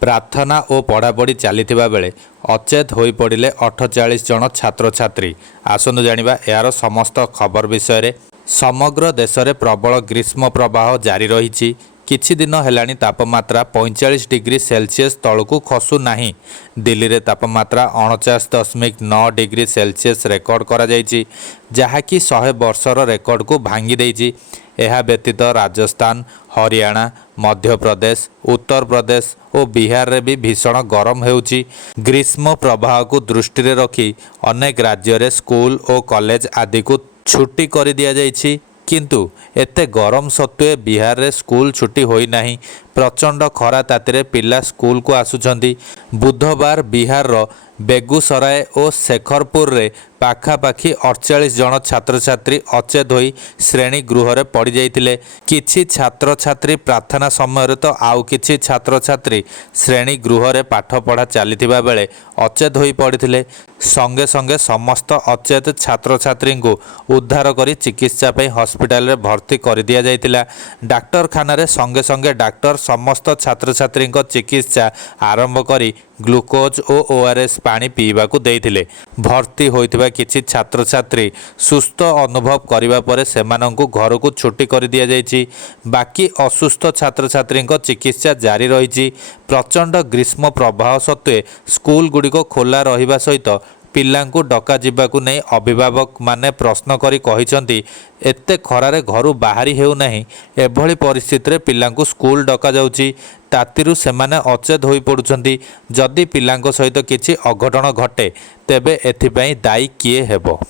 प्रार्थना और पढ़ापढ़ी चलीथिबा बेले अचेत होई पड़िले 48 जन छात्र छात्री। आसनु जानिबा यार समस्त खबर विषय रे। समग्र देश में प्रबल ग्रीष्म प्रवाह जारी रही। किछि दिन हेलानी तापमात्रा 45 डिग्री सेल्सियस तलकू खसु नाही। दिल्ली रे तापमात्रा 49.9 डिग्री सेल्सियस रेकर्ड करा जायछि, जहाँकि 100 वर्षर रेकर्ड को भांगी देइछि। यह व्यतीत राजस्थान, हरियाणा, मध्य प्रदेश, उत्तर प्रदेश और बिहार रे भी भीषण गरम हेउछि। ग्रीष्म प्रवाह को दृष्टि रे रखी अनेक राज्य रे स्कूल और कॉलेज आदि को छुट्टी कर दिया जायछि। किंतु एते गरम सत्वे बिहार रे स्कूल छुट्टी होई नाही। प्रचंड खरा तातिरे पिला स्कूल को आसुछंती। बुधवार बिहार रो बेगूसराय और शेखरपुर रे पाखापाखी 48 जन छात्र छात्री अचेत होई श्रेणी गृह रे पड़ जाइतिले। किछि छात्र छात्री प्रार्थना समय तो आउ किछि छात्र छात्री श्रेणी गृह रे पाठ पढ़ा चलीथिबा बेले अचेत होई पड़िथिले। संगे संगे समस्त अचेत छात्र छात्री को उद्धार करी चिकित्सा पे हॉस्पिटल रे भर्ती कर दिया जाइतिला। डाक्तरखाना रे संगे संगे डाक्टर समस्त छात्र छात्री चिकित्सा आरंभ करी ग्लूकोज और ओआरएस पानी पीवा को देइथिले। भर्ती होइथिबा किछि छात्र छात्री सुस्थ अनुभव करिबा परे सेमानंकु घर को छुट्टी कर दिया जाइछि। बाकी असुस्थ छात्र छात्री चिकित्सा जारी रही। प्रचंड ग्रीष्म प्रवाह सत्वे स्कूल गुड़िक खोला रहिबा सहित पिलांकु डका जिबाकु नै अभिभावक माने प्रश्न करी कहिसंती एते खरारे घरु बाहरी हेउ नाही। एभली परिस्थिति रे पिलांकु स्कूल डका जाउची। तातिरु सेमाने अचेत होई पडुछंती। जदि पिलांको सहित किछि अघटन घटे तेबे एथिपई दायी किए हेबो।